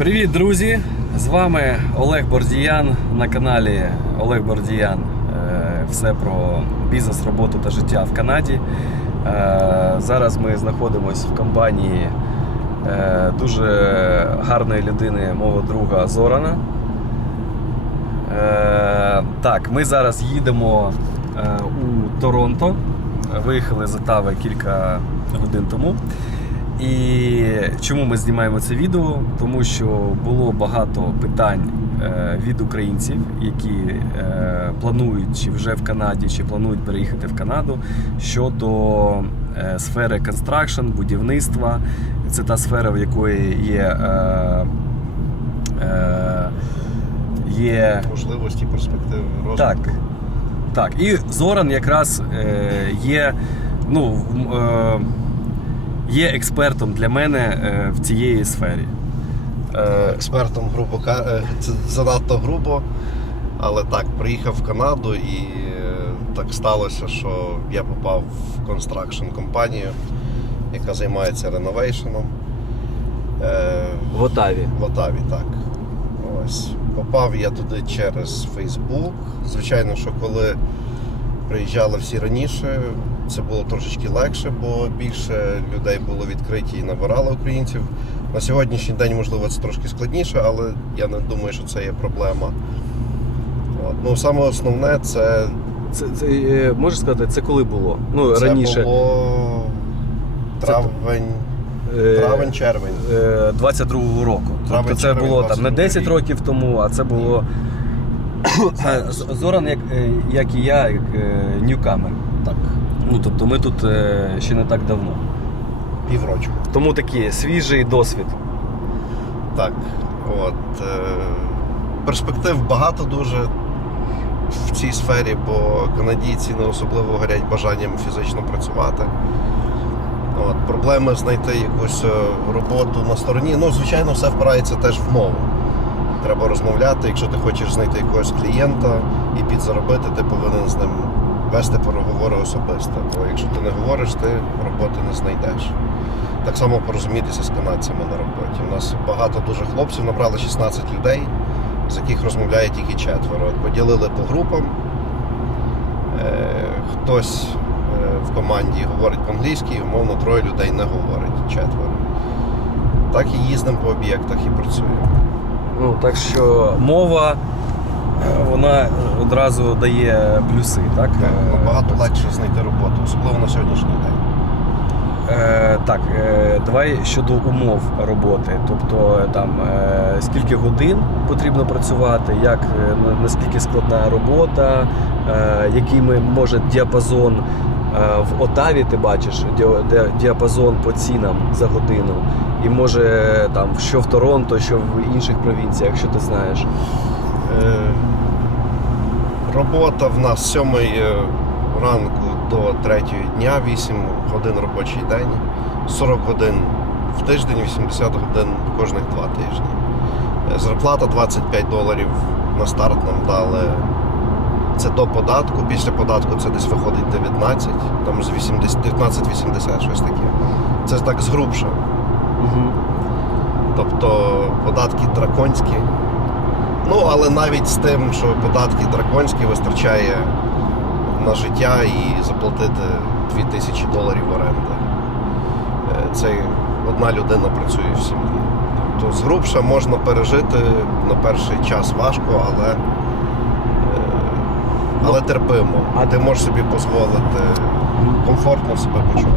Привіт, друзі! З вами Олег Бордіян на каналі Олег Бордіян. Е, Все про бізнес, роботу та життя в Канаді. Е, Зараз ми знаходимося в компанії е, дуже гарної людини, мого друга Зорана. Так, ми зараз їдемо у Торонто. Виїхали з Отави кілька годин тому. І чому ми знімаємо це відео? Тому що було багато питань е, від українців, які е, планують чи вже в Канаді, чи планують переїхати в Канаду щодо е, сфери констракшн, будівництва. Це та сфера, в якої є. Є можливості, перспективи розвитку. так. Так. І Зоран якраз е, є, ну, е, є експертом для мене е, в цієї сфері. Е, Експертом грубо ка- е, це занадто грубо. Але так, приїхав в Канаду і е, так сталося, що я попав в констракшн компанію, яка займається реновейшеном. Е, в Отаві. В Отаві, так. Ось. Попав я туди через Facebook. Звичайно, що коли приїжджали всі раніше, це було трошечки легше, бо більше людей було відкриті і набирали українців. На сьогоднішній день, можливо, це трошки складніше, але я не думаю, що це є проблема. От. Ну, саме основне це, Це, це е, можеш сказати, це коли було? Ну, це раніше. було травень, Е, травень, червень. е, 22-го року. Травень, Тобто це червень було там не 10 рік. років тому, а це було. Е, Зоран, як, е, як і я, як ньюкамер. Так, Ну, тобто ми тут е, ще не так давно. піврочку. Тому такий свіжий досвід. Так, от. Е, перспектив багато дуже в цій сфері, бо канадійці не особливо горять бажанням фізично працювати. От, проблеми знайти якусь е, роботу на стороні. Ну, звичайно, все впирається теж в мову. Треба розмовляти, якщо ти хочеш знайти якогось клієнта і підзаробити, ти повинен з ним вести переговори особисто. Бо якщо ти не говориш, ти роботи не знайдеш. Так само порозумітися з канадцями на роботі. У нас багато дуже хлопців, набрали 16 людей, з яких розмовляє тільки четверо. Поділили по групам. Е, хтось е, в команді говорить по-англійськи, умовно, троє людей не говорить, четверо. Так і їздимо по об'єктах і працюємо. Ну, так що мова вона одразу дає плюси, так? Е, легше знайти роботу, особливо на сьогоднішній день. Е, так, е, давай щодо умов роботи. Тобто там е, скільки годин потрібно працювати, як е, наскільки складна робота, е, який ми може діапазон е, в Отаві ти бачиш діапазон по цінам за годину. І може там що в Торонто, що в інших провінціях, що ти знаєш. Е, Робота в нас з 7 ранку до 3 дня, 8 годин робочий день, 40 годин в тиждень, 80 годин кожних 2 тижні. Е, Зарплата 25 доларів на старт нам дали. Це до податку, після податку це десь виходить 19, там з 80, 19,80 щось таке. Це так згрубше. Угу. Тобто податки драконські. Ну, але навіть з тим, що податки драконські вистачає на життя і заплатити 2000 доларів оренди. Е, Це одна людина працює в сім'ї. Тобто з грубша можна пережити на перший час важко, але, е, але терпимо. а- А ти можеш собі дозволити комфортно себе почувати.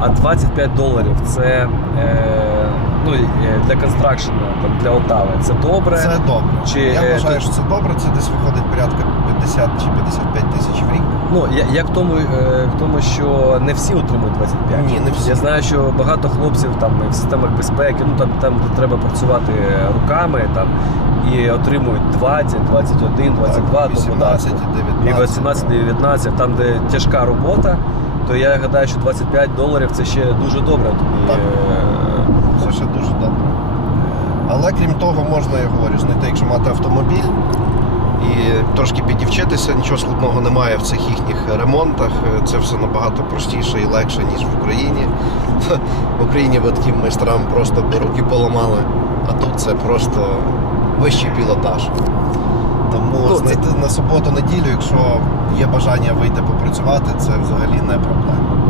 А 25 доларів це е, ну, е, для констракшена, там, для Отави. Це добре. Це добре. Чи, Я е, вважаю, тут- що це добре. Це десь виходить порядка 50 чи 55 тисяч в рік. Ну, я, я к тому, е, к тому, що не всі отримують 25. Ні, не всі. Я знаю, що багато хлопців там в системах безпеки, ну там, там де треба працювати руками там, і отримують 20, 21, 22 до 18, податку. 19. І 18, 19, там, де тяжка робота, то я гадаю, що 25 доларів це ще дуже добре тобі. Так. Це ще дуже добре. Але крім того, можна, я говорю, знайти, якщо мати автомобіль і трошки підівчитися, нічого складного немає в цих їхніх ремонтах. Це все набагато простіше і легше, ніж в Україні. В Україні ви таким майстрам просто руки поламали. а тут це просто вищий пілотаж. Тому Ну, це- знайти на суботу-неділю, якщо є бажання вийти попрацювати, це взагалі не проблема.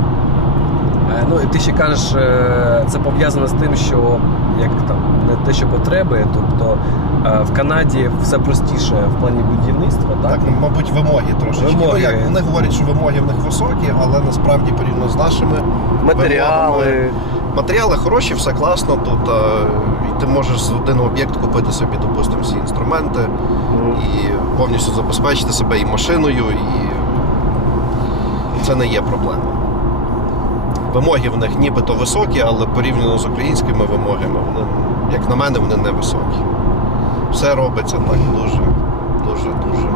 Е, Ну і ти ще кажеш, е, це пов'язано з тим, що як там не те, що потреби, тобто е, в Канаді все простіше в плані будівництва, так? Так, ну, мабуть, вимоги трошечки. Вимоги. Ну, як, вони говорять, що вимоги в них високі, але насправді порівняно з нашими Матеріали. вимогами. Матеріали хороші, все класно тут. ти можеш з один об'єкт купити собі, допустимо, всі інструменти Ну, і повністю забезпечити себе і машиною, і це не є проблема. Вимоги в них нібито високі, але порівняно з українськими вимогами, вони, як на мене, вони не високі. Все робиться так дуже, дуже, дуже.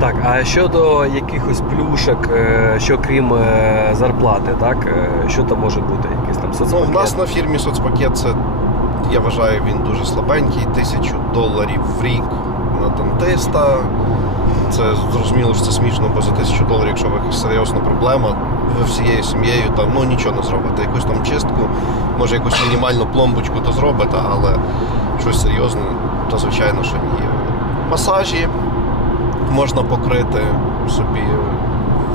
Так, а щодо якихось плюшок, е, що крім е, зарплати, так? е, Що там може бути? Якийсь там Ну, соцпакет? в нас на фірмі соцпакет це, я вважаю, він дуже слабенький. Тисячу доларів в рік на дантиста. Це зрозуміло, що це смішно, бо за тисячу доларів, якщо ви серйозна проблема, всією сім'єю там ну нічого не зробите. Якусь там чистку, може якусь мінімальну пломбочку то зробите, але щось серйозне, то звичайно, що ні. Масажі можна покрити собі.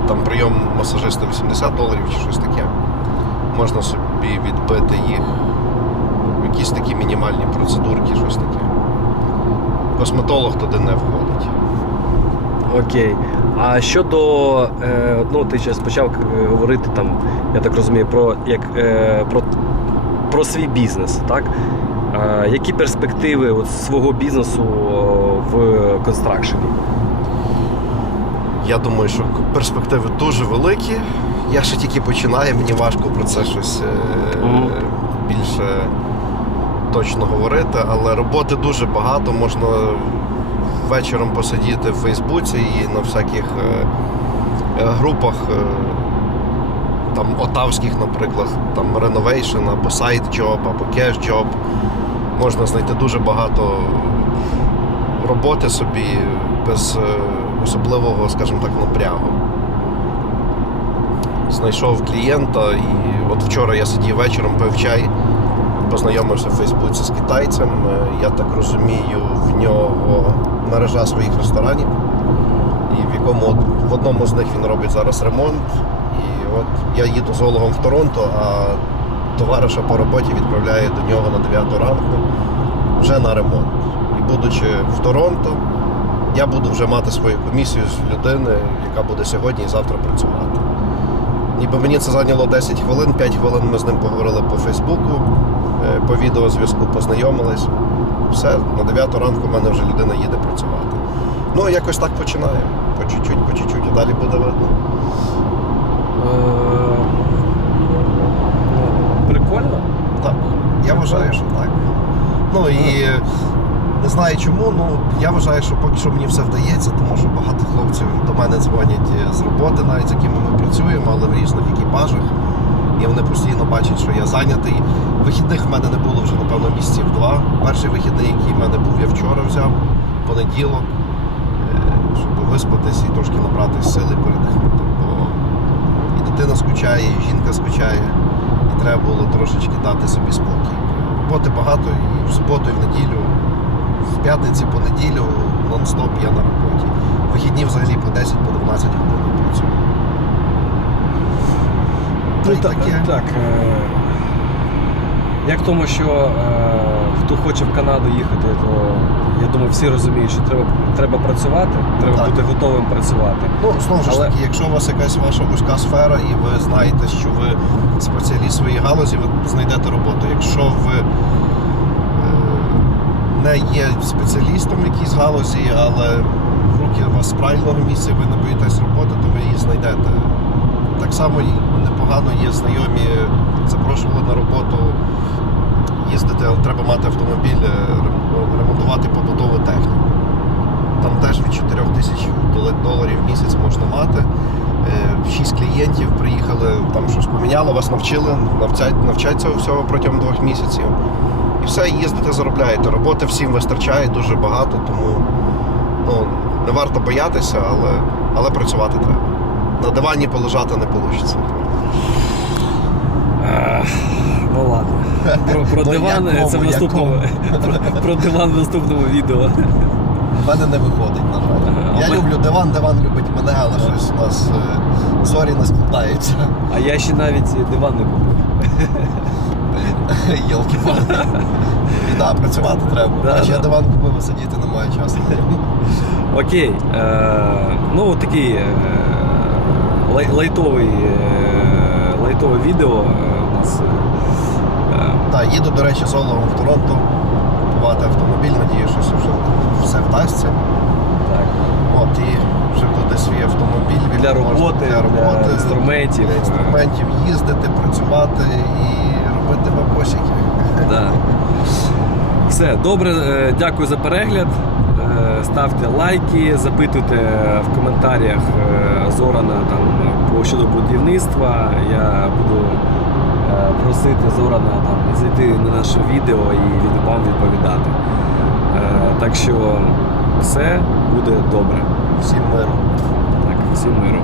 Там прийом масажиста 80 доларів чи щось таке можна собі відбити їх. Якісь такі мінімальні процедурки, щось таке. Косметолог туди не входить. Окей. А щодо, е, ну ти зараз почав е, говорити там, я так розумію, про як е, про, про свій бізнес, так? Е, які перспективи от, свого бізнесу в констракшені? Я думаю, що перспективи дуже великі. Я ще тільки починаю, мені важко про це щось е, більше точно говорити, але роботи дуже багато. Можна вечором посидіти в Фейсбуці і на всяких е, е, групах. е, Там отавських, наприклад, там Renovation, або Side Job, або Cash Job. Можна знайти дуже багато роботи собі без особливого, скажімо так, напрягу. Знайшов клієнта, і от вчора я сидів вечором, пив чай, познайомився в Фейсбуці з китайцем. Я так розумію, в нього мережа своїх ресторанів, і в якому от в одному з них він робить зараз ремонт. І от я їду з Ологом в Торонто, а товариша по роботі відправляє до нього на 9 ранку вже на ремонт. І будучи в Торонто, я буду вже мати свою комісію з людини, яка буде сьогодні і завтра працювати. Ніби мені це зайняло 10 хвилин, 5 хвилин ми з ним поговорили по Фейсбуку, по відеозв'язку познайомились. Все, на 9 ранку в мене вже людина їде працювати. Ну, якось так починає. По чуть-чуть, по чуть-чуть, а далі буде видно. Е, ну, Прикольно. Так, я вважаю, що так. Ну і не знаю чому, ну я вважаю, що поки що мені все вдається, тому що багато хлопців до мене дзвонять е, з роботи, навіть з якими ми працюємо, але в різних екіпажах. І вони постійно бачать, що я зайнятий. Вихідних в мене не було вже, напевно, місяців два. Перший вихідний, який в мене був, я вчора взяв, понеділок, е, щоб виспатись і трошки набрати сили передихнути. Бо і дитина скучає, і жінка скучає і треба було трошечки дати собі спокій. Роботи багато і в суботу, і в неділю, з п'ятниці по неділю нон-стоп я на роботі. Вихідні взагалі по 10 по 12 годин працюю. Та й так, так. е, Як тому, що е, хто хоче в Канаду їхати, то я думаю, всі розуміють, що треба, треба працювати, треба Так. бути готовим працювати. Ну, знову ж Але- таки, якщо у вас якась ваша вузька сфера і ви знаєте, що ви спеціаліст в своїй галузі, ви знайдете роботу. Якщо ви е, не є спеціалістом в якійсь галузі, але в руки у вас з правильного місця, ви не боїтесь роботи, то ви її знайдете. Так само непогано є знайомі, запрошували на роботу їздити, але треба мати автомобіль, е, ремонтувати побутову техніку. Там теж від 4 тисяч доларів в місяць можна мати. Е, Шість клієнтів приїхали, там щось поміняло, вас навчили, навчать, навчать всього протягом двох місяців. І все, їздите, заробляєте. Роботи всім вистачає дуже багато, тому ну, не варто боятися, але, але працювати треба. На дивані полежати не вийде. Ну ладно. Про, про То диван якому, це в наступному. Про, про диван в наступному відео. В мене не виходить, на жаль. А Я ми- люблю диван, диван любить мене, але щось у нас е, зорі не складаються. А я ще навіть диван не купив. Єлки палки Так, працювати треба. Да, Наче я да. диван купив, а сидіти немає часу. Окей. Е, ну, такий е, лай, лайтовий, е, лайтове відео е, у нас. Е, Так, їду, до речі, соло в Торонто купувати автомобіль, надію, що вже все вдасться. так. От і вже буде свій автомобіль. Для якому можна- роботи, для інструментів. для інструментів їздити, працювати і робити бабосики. Да. Все, добре, дякую за перегляд. Е, Ставте лайки, запитуйте в коментарях е, Зорана там, по щодо будівництва. Я буду е, просити Зорана там, зайти на наше відео і від- вам відповідати. Так що все буде добре. Всім миру. Так, всім миру.